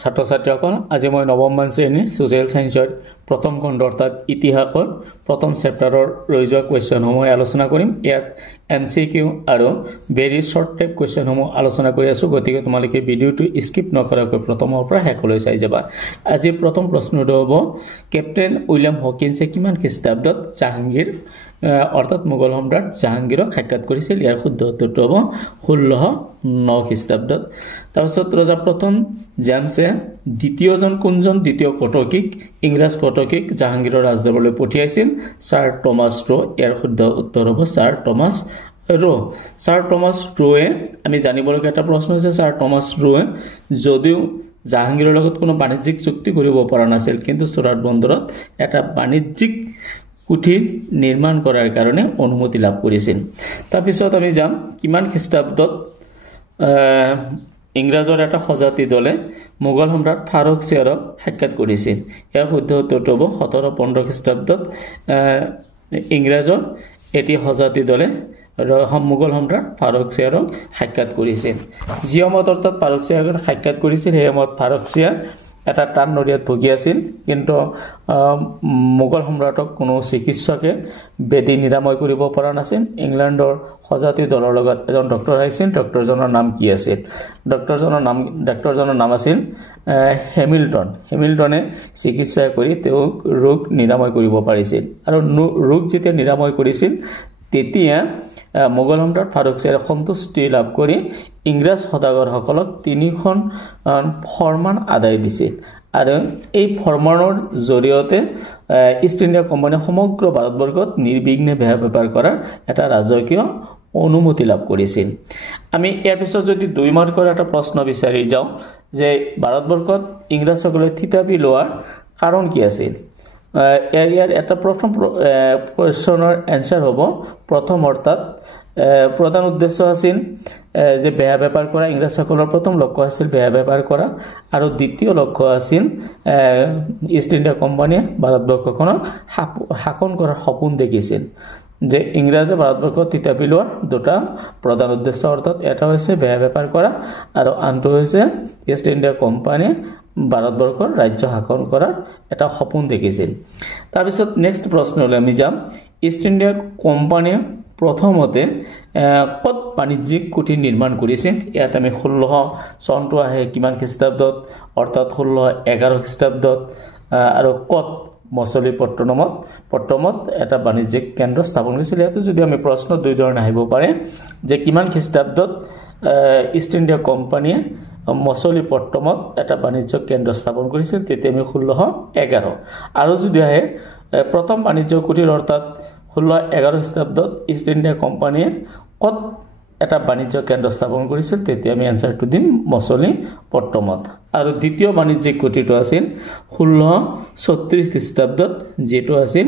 ছাত্ৰ ছাত্ৰীসকল আজি মই নৱম শ্ৰেণীৰ সোশ্যাল সায়েন্সৰ প্ৰথম খণ্ড অৰ্থাৎ ইতিহাসৰ প্ৰথম চেপ্টাৰৰ ৰৈ যোৱা কোৱেশ্চনসমূহ আলোচনা কৰিম ইয়াত এমসিকিউ আৰু ভেৰি শৰ্ট টাইপ কোৱেশ্চনসমূহ আলোচনা কৰি আছো গতিকে তোমালোকে ভিডিওটো স্কিপ নকৰাকৈ প্ৰথমৰ পৰা শেষলৈ চাই যাবা আজি প্ৰথম প্ৰশ্নটো হ'ব কেপ্টেইন উইলিয়াম হকিন্সে কিমান খ্ৰীষ্টাব্দত জাহাংগীৰ অৰ্থাৎ মোগল সম্ৰাট জাহাংগীৰক সাক্ষাৎ কৰিছিল ইয়াৰ শুদ্ধ উত্তৰটো হ'ব 1609 খ্ৰীষ্টাব্দত তাৰপিছত ৰজা প্ৰথম জেমছে দ্বিতীয় কটকিক ইংৰাজ কটকিক জাহাংগীৰৰ ৰাজদৰবাৰলৈ পঠিয়াইছিল ছাৰ টমাছ ৰো ইয়াৰ শুদ্ধ উত্তৰ হ'ব ছাৰ টমাছ ৰো ছাৰ টমাছ ৰোৱে আমি জানিবলগীয়া এটা প্ৰশ্ন হৈছে ছাৰ টমাছ ৰোৱে যদিও জাহাংগীৰৰ লগত কোনো বাণিজ্যিক চুক্তি কৰিব পৰা নাছিল কিন্তু চুৰাট বন্দৰত এটা বাণিজ্যিক কুঠিৰ নিৰ্মাণ কৰাৰ কাৰণে অনুমতি লাভ কৰিছিল তাৰপিছত আমি যাম কিমান খ্ৰীষ্টাব্দত ইংৰাজৰ এটা সজাতি দলে মোগল সম্ৰাট ফাৰুক শ্বাহক সাক্ষাৎ কৰিছিল ইয়াৰ শুদ্ধ উত্তৰটো হ'ব 1715 খ্ৰীষ্টাব্দত ইংৰাজৰ এটি সজাতি দলে মোগল সম্ৰাট ফাৰুক শ্বাহক সাক্ষাৎ কৰিছিল জিয়মত অৰ্থাৎ ফাৰুক শ্বাহক সাক্ষাৎ কৰিছিল সেই সময়ত ফাৰুক শ্বাহ এটা টান নৰিয়াত ভুগি আছিল কিন্তু মোগল সম্ৰাটক কোনো চিকিৎসকে বেদি নিৰাময় কৰিব পৰা নাছিল ইংলেণ্ডৰ সজাতি দলৰ লগত এজন ডক্টৰ আহিছিল ডক্টৰজনৰ নাম কি আছিল ডক্টৰজনৰ নাম আছিল হেমিল্টনে চিকিৎসা কৰি তেওঁ ৰোগ নিৰাময় কৰিব পাৰিছিল আৰু ৰোগ যেতিয়া নিৰাময় কৰিছিল তেতিয়া মোগল সম্ৰাট ফাৰুক শ্বাহে সন্তুষ্টি লাভ কৰি ইংৰাজ সদাগৰসকলক 3খন ফৰমান আদায় দিছিল আৰু এই ফৰমানৰ জৰিয়তে ইষ্ট ইণ্ডিয়া কোম্পানী সমগ্ৰ ভাৰতবৰ্ষত নিৰ্বিঘ্নে বেপাৰ কৰাৰ এটা ৰাজকীয় অনুমতি লাভ কৰিছিল আমি ইয়াৰ পিছত যদি 2 মাৰ্কৰ এটা প্ৰশ্ন বিচাৰি যাওঁ যে ভাৰতবৰ্ষত ইংৰাজসকলে থিতাপি লোৱাৰ কাৰণ কি আছিল ইয়াৰ এটা প্ৰথম কোৱেশ্চনৰ এনসাৰ হ'ব প্ৰথম অৰ্থাৎ প্ৰধান উদ্দেশ্য আছিল যে বেয়া বেপাৰ কৰা ইংৰাজসকলৰ প্ৰথম লক্ষ্য আছিল বেয়া বেপাৰ কৰা আৰু দ্বিতীয় লক্ষ্য আছিল ইষ্ট ইণ্ডিয়া কোম্পানীয়ে ভাৰতবৰ্ষখনক শাসন কৰাৰ সপোন দেখিছিল যে ইংৰাজে ভাৰতবৰ্ষত থিতাপি লোৱাৰ দুটা প্ৰধান উদ্দেশ্য অৰ্থাৎ এটা হৈছে বেয়া বেপাৰ কৰা আৰু আনটো হৈছে ইষ্ট ইণ্ডিয়া কোম্পানীয়ে ভাৰতবৰ্ষৰ ৰাজ্য শাসন কৰাৰ এটা সপোন দেখিছিল তাৰপিছত নেক্সট প্ৰশ্নলৈ আমি যাম ইষ্ট ইণ্ডিয়া কোম্পানীয়ে প্ৰথমতে কত বাণিজ্যিক কুঠিৰ নিৰ্মাণ কৰিছিল ইয়াত আমি 1600 চনটো আহে কিমান খ্ৰীষ্টাব্দত অৰ্থাৎ 1611 খ্ৰীষ্টাব্দত আৰু কত মছলিপট্টনমত এটা বাণিজ্যিক কেন্দ্ৰ স্থাপন কৰিছিল ইয়াতে যদি আমি প্ৰশ্ন দুই ধৰণে আহিব পাৰে যে কিমান খ্ৰীষ্টাব্দত ইষ্ট ইণ্ডিয়া কোম্পানীয়ে মছলিপট্টনমত এটা বাণিজ্যিক কেন্দ্ৰ স্থাপন কৰিছিল তেতিয়া আমি 1611 আৰু যদি আহে প্ৰথম বাণিজ্যিক কুঠিৰ অৰ্থাৎ 1611 খ্ৰীষ্টাব্দত ইষ্ট ইণ্ডিয়া কোম্পানীয়ে কত এটা বাণিজ্যিক কেন্দ্ৰ স্থাপন কৰিছিল তেতিয়া আমি আনসাৰটো দিম মছলিপট্টনমত আৰু দ্বিতীয় বাণিজ্যিক কুঠিৰটো আছিল 1636 খ্ৰীষ্টাব্দত যেটো আছিল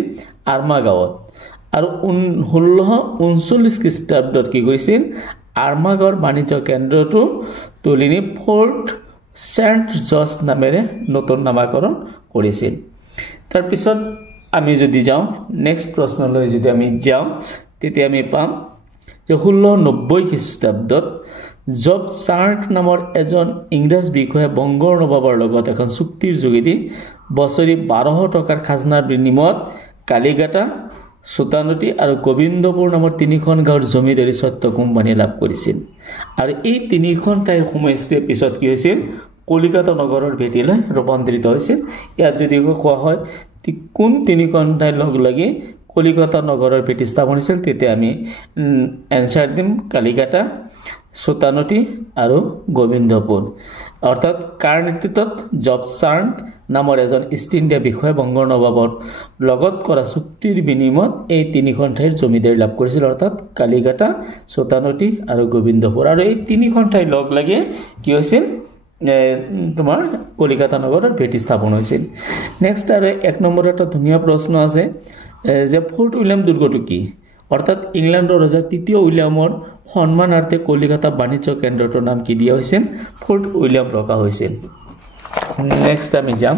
আৰ্মাগাঁৱত আৰু 1639 খ্ৰীষ্টাব্দত কি কৰিছিল আৰ্মাগাঁৱৰ বাণিজ্য কেন্দ্ৰটো তুলিনি ফৰ্ট সেন্ট জৰ্জ নামেৰে নতুন নামকৰণ কৰিছিল তাৰ পিছত আমি যদি যাওঁ নেক্সট প্ৰশ্নলৈ যদি আমি যাওঁ তেতিয়া আমি পাম যে 1690 খ্ৰীষ্টাব্দত জব চাৰ্ট নামৰ এজন ইংৰাজ বিষয়া বংগৰ নবাবৰ লগত এখন চুক্তিৰ যোগেদি বছৰি 1200 টকাৰ খাজনাৰ বিনিময়ত কালিঘাটা সুতানতি আৰু গোবিন্দপুৰ নামৰ 3খন গাঁৱৰ জমিদাৰী স্বত্ব কোম্পানী লাভ কৰিছিল আৰু এই 3খন ঠাইৰ সমষ্টিৰ পিছত কি হৈছিল কলিকতা নগৰৰ ভেটিলৈ ৰূপান্তৰিত হৈছিল ইয়াত যদি কোৱা হয় কোন 3খন ঠাই লগ লাগি কলিকতা নগৰৰ ভেটি স্থাপন হৈছিল তেতিয়া আমি এনসাৰ দিম কালিঘাটা সুতানতি আৰু গোবিন্দপুৰ অৰ্থাৎ কাৰ নেতৃত্বত জব চাৰ্ট নামৰ এজন ইষ্ট ইণ্ডিয়া বিষয়া বংগৰ নবাবৰ লগত কৰা চুক্তিৰ বিনিময়ত এই 3খন ঠাইৰ জমিদাৰী লাভ কৰিছিল অৰ্থাৎ কালিঘাটা সুতানতি আৰু গোবিন্দপুৰ আৰু এই 3খন ঠাই লগ লাগি কি হৈছিল তোমাৰ কলিকতা নগৰৰ ভেটি স্থাপন হৈছিল নেক্সট আৰু 1 নম্বৰ এটা ধুনীয়া প্ৰশ্ন আছে যে ফৰ্ট উইলিয়াম দুৰ্গটো কি অৰ্থাৎ ইংলেণ্ডৰ ৰজা তৃতীয় উইলিয়ামৰ সন্মানাৰ্থে কলিকতা বাণিজ্য কেন্দ্ৰটোৰ নাম কি দিয়া হৈছিল ফৰ্ট উইলিয়াম ৰখা হৈছিল নেক্সট আমি যাম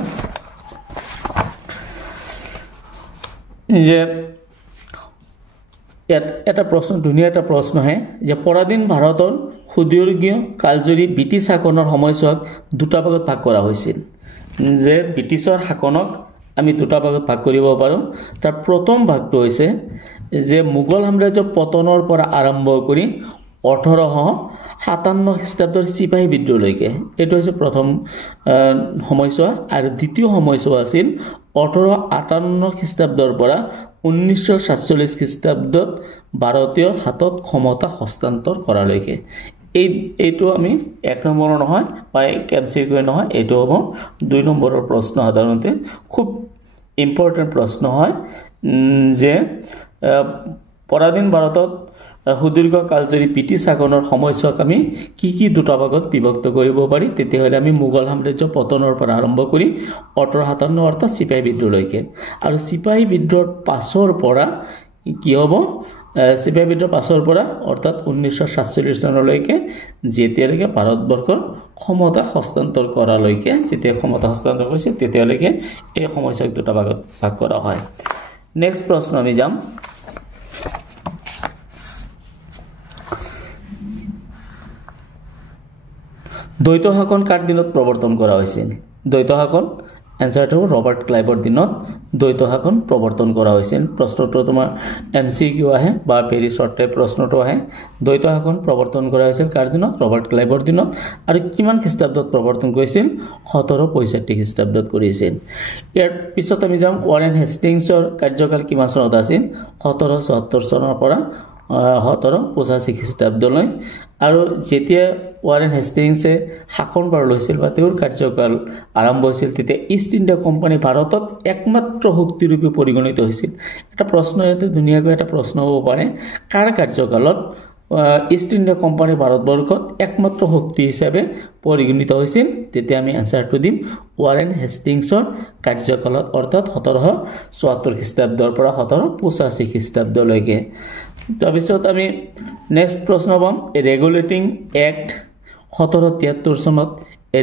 যে এটা প্ৰশ্ন ধুনীয়া এটা প্ৰশ্ন হে যে পৰাধীন ভাৰতৰ সুদীৰ্ঘ কালজুৰি ব্ৰিটিছ শাসনৰ সময়ছোৱাক দুটা ভাগত ভাগ কৰা হৈছিল যে ব্ৰিটিছৰ শাসনক আমি দুটা ভাগত ভাগ কৰিব পাৰোঁ তাৰ প্ৰথম ভাগটো হৈছে যে মোগল সাম্ৰাজ্য পতনৰ পৰা আৰম্ভ কৰি 1857 খ্ৰীষ্টাব্দৰ চিপাহী বিদ্ৰোহলৈকে এইটো হৈছে প্ৰথম সময়ছোৱা আৰু দ্বিতীয় সময়ছোৱা আছিল 1858 খ্ৰীষ্টাব্দৰ পৰা 1947 খ্ৰীষ্টাব্দত ভাৰতীয় হাতত ক্ষমতা হস্তান্তৰ কৰালৈকে এইটো আমি 1 নম্বৰৰ নহয় বা MCQ নহয় এইটো হ'ব 2 নম্বৰৰ প্ৰশ্ন সাধাৰণতে খুব ইম্পৰ্টেন্ট প্ৰশ্ন হয় যে পৰাধীন ভাৰতত সুদীৰ্ঘ কালজুৰি ব্ৰিটিছ শাসনৰ সময়ছোৱাক আমি কি দুটা ভাগত বিভক্ত কৰিব পাৰি তেতিয়াহ'লে আমি মোগল সাম্ৰাজ্য পতনৰ পৰা আৰম্ভ কৰি 1857 অৰ্থাৎ চিপাহী বিদ্ৰোহলৈকে আৰু চিপাহী বিদ্ৰোহৰ পাছৰ পৰা কি হ'ব চিপাহী বিদ্ৰোহৰ পাছৰ পৰা অৰ্থাৎ 1947 চনলৈকে যেতিয়ালৈকে ভাৰতবৰ্ষৰ ক্ষমতা হস্তান্তৰ কৰালৈকে যেতিয়া ক্ষমতা হস্তান্তৰ কৰিছে তেতিয়ালৈকে এই সময়ছোৱাক দুটা ভাগত ভাগ কৰা হয় নেক্সট প্ৰশ্ন আমি যাম দ্বৈত শাসন কাৰ দিনত প্ৰৱৰ্তন কৰা হৈছিল দ্বৈত শাসন এনসাৰটো ৰবাৰ্ট ক্লাইভৰ দিনত দ্বৈত শাসন প্ৰৱৰ্তন কৰা হৈছিল প্ৰশ্নটো তোমাৰ MCQ আহে বা ভেৰি শৰ্ট টাইপ প্ৰশ্নটো আহে দ্বৈত শাসন প্ৰৱৰ্তন কৰা হৈছিল কাৰ দিনত ৰবাৰ্ট ক্লাইভৰ দিনত আৰু কিমান খ্ৰীষ্টাব্দত প্ৰৱৰ্তন কৰিছিল 1765 খ্ৰীষ্টাব্দত কৰিছিল ইয়াৰ পিছত আমি যাম ৱাৰেন হেষ্টিংছৰ কাৰ্যকাল কিমান চনত আছিল 1774 চনৰ পৰা 1785 খ্ৰীষ্টাব্দলৈ আৰু যেতিয়া ৱাৰেন হেষ্টিংছে শাসনভাৰ লৈছিল বা তেওঁৰ কাৰ্যকাল আৰম্ভ হৈছিল তেতিয়া ইষ্ট ইণ্ডিয়া কোম্পানী ভাৰতত একমাত্ৰ শক্তিৰূপে পৰিগণিত হৈছিল এটা প্ৰশ্ন ইয়াতে ধুনীয়াকৈ এটা প্ৰশ্ন হ'ব পাৰে কাৰ কাৰ্যকালত ইষ্ট ইণ্ডিয়া কোম্পানী ভাৰতবৰ্ষত একমাত্ৰ শক্তি হিচাপে পৰিগণিত হৈছিল তেতিয়া আমি এনসাৰটো দিম ৱাৰেন হেষ্টিংছৰ কাৰ্যকালত অৰ্থাৎ 1774 খ্ৰীষ্টাব্দৰ পৰা 1785 খ্ৰীষ্টাব্দলৈকে তাৰপিছত আমি নেক্সট প্ৰশ্ন পাম ৰেগুলেটিং এক্ট 1773 চনত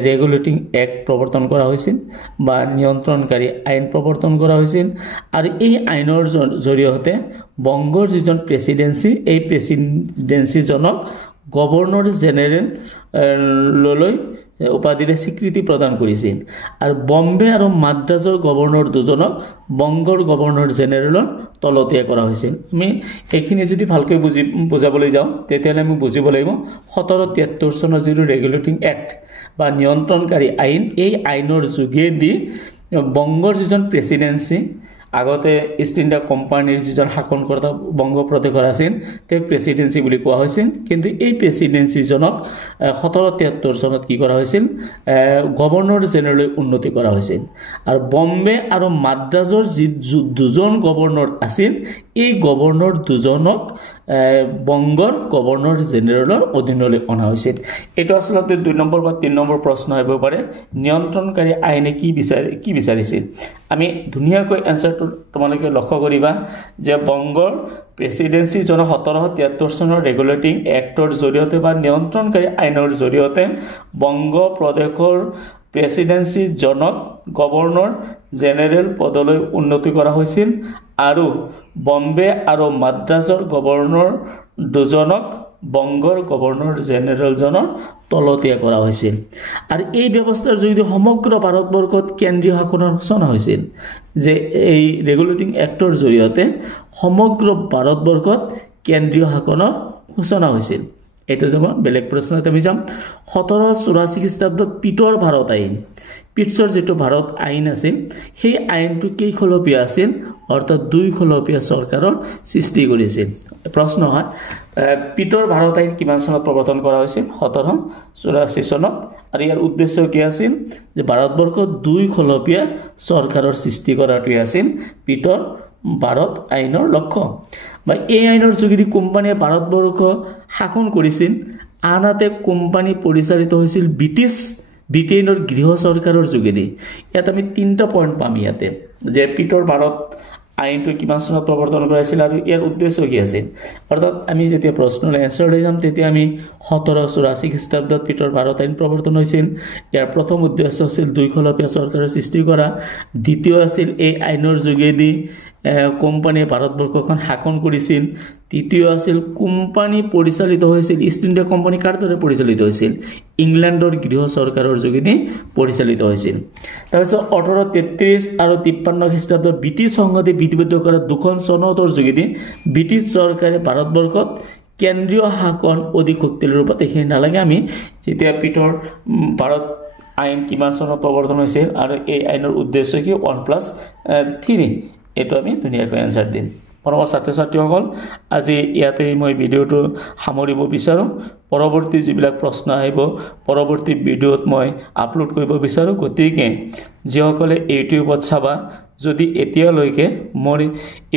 ৰেগুলেটিং এক্ট প্ৰৱৰ্তন কৰা হৈছিল বা নিয়ন্ত্ৰণকাৰী আইন প্ৰৱৰ্তন কৰা হৈছিল আৰু এই আইনৰ জৰিয়তে বংগৰ যিজন প্ৰেসিডেন্সি এই প্ৰেসিডেন্সিজনক গভৰ্ণৰ জেনেৰেল লৈ উপাধিৰে স্বীকৃতি প্ৰদান কৰিছিল আৰু বম্বে আৰু মাদ্ৰাজৰ গভৰ্ণৰ দুজনক বংগৰ গভৰ্ণৰ জেনেৰেলৰ তলতীয়া কৰা হৈছিল আমি এইখিনি যদি ভালকৈ বুজাবলৈ যাওঁ তেতিয়াহ'লে আমি বুজিব লাগিব 1773 চনৰ যিটো ৰেগুলেটিং এক্ট বা নিয়ন্ত্ৰণকাৰী আইন এই আইনৰ যোগেদি বংগৰ যিজন প্ৰেসিডেন্সি আগতে ইষ্ট ইণ্ডিয়া কোম্পানীৰ যিজন শাসনকৰ্তা বংগ প্ৰদেশৰ আছিল তেওঁ প্ৰেসিডেন্সি বুলি কোৱা হৈছিল কিন্তু এই প্ৰেসিডেন্সিজনক 1773 চনত কি কৰা হৈছিল গভৰ্ণৰ জেনেৰেল উন্নতি কৰা হৈছিল আৰু বম্বে আৰু মাদ্ৰাজৰ যি দুজন গভৰ্ণৰ আছিল এই গভৰ্ণৰ দুজনক বংগৰ গভৰ্ণৰ জেনেৰেলৰ অধীনলৈ অনা হৈছিল এটো আসলতে 2 নম্বৰ বা 3 নম্বৰ প্ৰশ্ন হ'ব পাৰে নিয়ন্ত্ৰণকাৰী আইনে কি বিচাৰিছিল আমি ধুনীয়াকৈ এনসাৰটো তোমালোকে লক্ষ্য কৰিবা যে বংগৰ প্ৰেসিডেন্সি জন 1773 চনৰ ৰেগুলেটিং এক্টৰ জৰিয়তে বা নিয়ন্ত্ৰণকাৰী আইনৰ জৰিয়তে বংগ প্ৰদেশৰ প্ৰেসিডেন্সি জনক গভৰ্ণৰ জেনেৰেল পদলৈ উন্নতি কৰা হৈছিল আৰু বম্বে আৰু মাদ্ৰাজৰ গভৰ্ণৰ দুজনক বংগৰ গভৰ্ণৰ জেনেৰেল জনৰ তলতীয়া কৰা হৈছিল আৰু এই ব্যৱস্থাৰ যোগেদি সমগ্ৰ ভাৰতবৰ্ষত কেন্দ্ৰীয় শাসনৰ সূচনা হৈছিল যে এই ৰেগুলেটিং এক্টৰ জৰিয়তে সমগ্ৰ ভাৰতবৰ্ষত কেন্দ্ৰীয় শাসনৰ সূচনা হৈছিল এটো যাব বেলেগ প্ৰশ্নত আমি যাম 1784 খ্ৰীষ্টাব্দত পিটৰ ভাৰত আইন পিটছৰ যেটো ভাৰত আইন আছিল সেই আইনটো কেইখলপীয়া আছিল অৰ্থাৎ দুইখলপীয়া চৰকাৰৰ সৃষ্টি কৰিছিল প্ৰশ্ন হয় পিটৰ ভাৰত আইন কিমান চনত প্ৰৱৰ্তন কৰা হৈছিল 1784 চনত আৰু ইয়াৰ উদ্দেশ্য কি আছিল যে ভাৰতবৰ্ষত দুইখলপীয়া চৰকাৰৰ সৃষ্টি কৰাটো আছিল পিটৰ ভাৰত আইনৰ লক্ষ্য বা এই আইনৰ যোগেদি কোম্পানীয়ে ভাৰতবৰ্ষ শাসন কৰিছিল আনহাতে কোম্পানী পৰিচালিত হৈছিল ব্ৰিটেইনৰ গৃহ চৰকাৰৰ যোগেদি ইয়াত আমি 3টা পইণ্ট পাম ইয়াতে যে পিটৰ ভাৰত আইনটো কিমান চনত প্ৰৱৰ্তন কৰাইছিল আৰু ইয়াৰ উদ্দেশ্য কি আছিল অৰ্থাৎ আমি যেতিয়া প্ৰশ্নলৈ এনসাৰ লৈ যাম তেতিয়া আমি 1784 খ্ৰীষ্টাব্দত পিটৰ ভাৰত আইন প্ৰৱৰ্তন হৈছিল ইয়াৰ প্ৰথম উদ্দেশ্য আছিল দুইখলপীয়া চৰকাৰৰ সৃষ্টি কৰা দ্বিতীয় আছিল এই আইনৰ যোগেদি কোম্পানীয়ে ভাৰতবৰ্ষখন শাসন কৰিছিল তৃতীয় আছিল কোম্পানী পৰিচালিত হৈছিল ইষ্ট ইণ্ডিয়া কোম্পানী কাৰ দ্বাৰা পৰিচালিত হৈছিল ইংলেণ্ডৰ গৃহ চৰকাৰৰ যোগেদি পৰিচালিত হৈছিল তাৰপিছত 1833 আৰু 53 খ্ৰীষ্টাব্দত ব্ৰিটিছ সংসদে বিধিবদ্ধ কৰা দুখন চনদৰ যোগেদি ব্ৰিটিছ চৰকাৰে ভাৰতবৰ্ষত কেন্দ্ৰীয় শাসন অধিক শক্তিশালী ৰূপত এইখিনি নালাগে আমি যেতিয়া পিটৰ ভাৰত আইন কিমান চনত প্ৰৱৰ্তন হৈছিল আৰু এই আইনৰ উদ্দেশ্য কি 1+3 এটো আমি ধুনীয়াকৈ এনসাৰ দিম পৰমৰ ছাত্ৰ-ছাত্ৰীসকল আজি ইয়াতে মই ভিডিওটো সামৰিব বিচাৰো পৰৱৰ্তী যিবিলাক প্ৰশ্ন আহিব পৰৱৰ্তী ভিডিওত মই আপলোড কৰিব বিচাৰো গতিকে যিসকলে ইউটিউবত চাবা যদি এতিয়ালৈকে মোৰ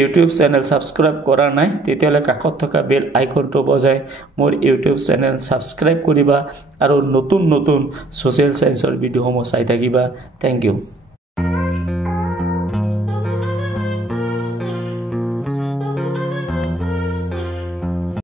ইউটিউব চেনেল সাবস্ক্ৰাইব কৰা নাই তেতিয়ালে কাষত থকা বেল আইকনটো বজাই মোৰ ইউটিউব চেনেল সাবস্ক্ৰাইব কৰিবা আৰু নতুন নতুন সোশ্যাল সায়েন্সৰ ভিডিওসমূহ চাই থাকিবা থ্যাংক ইউ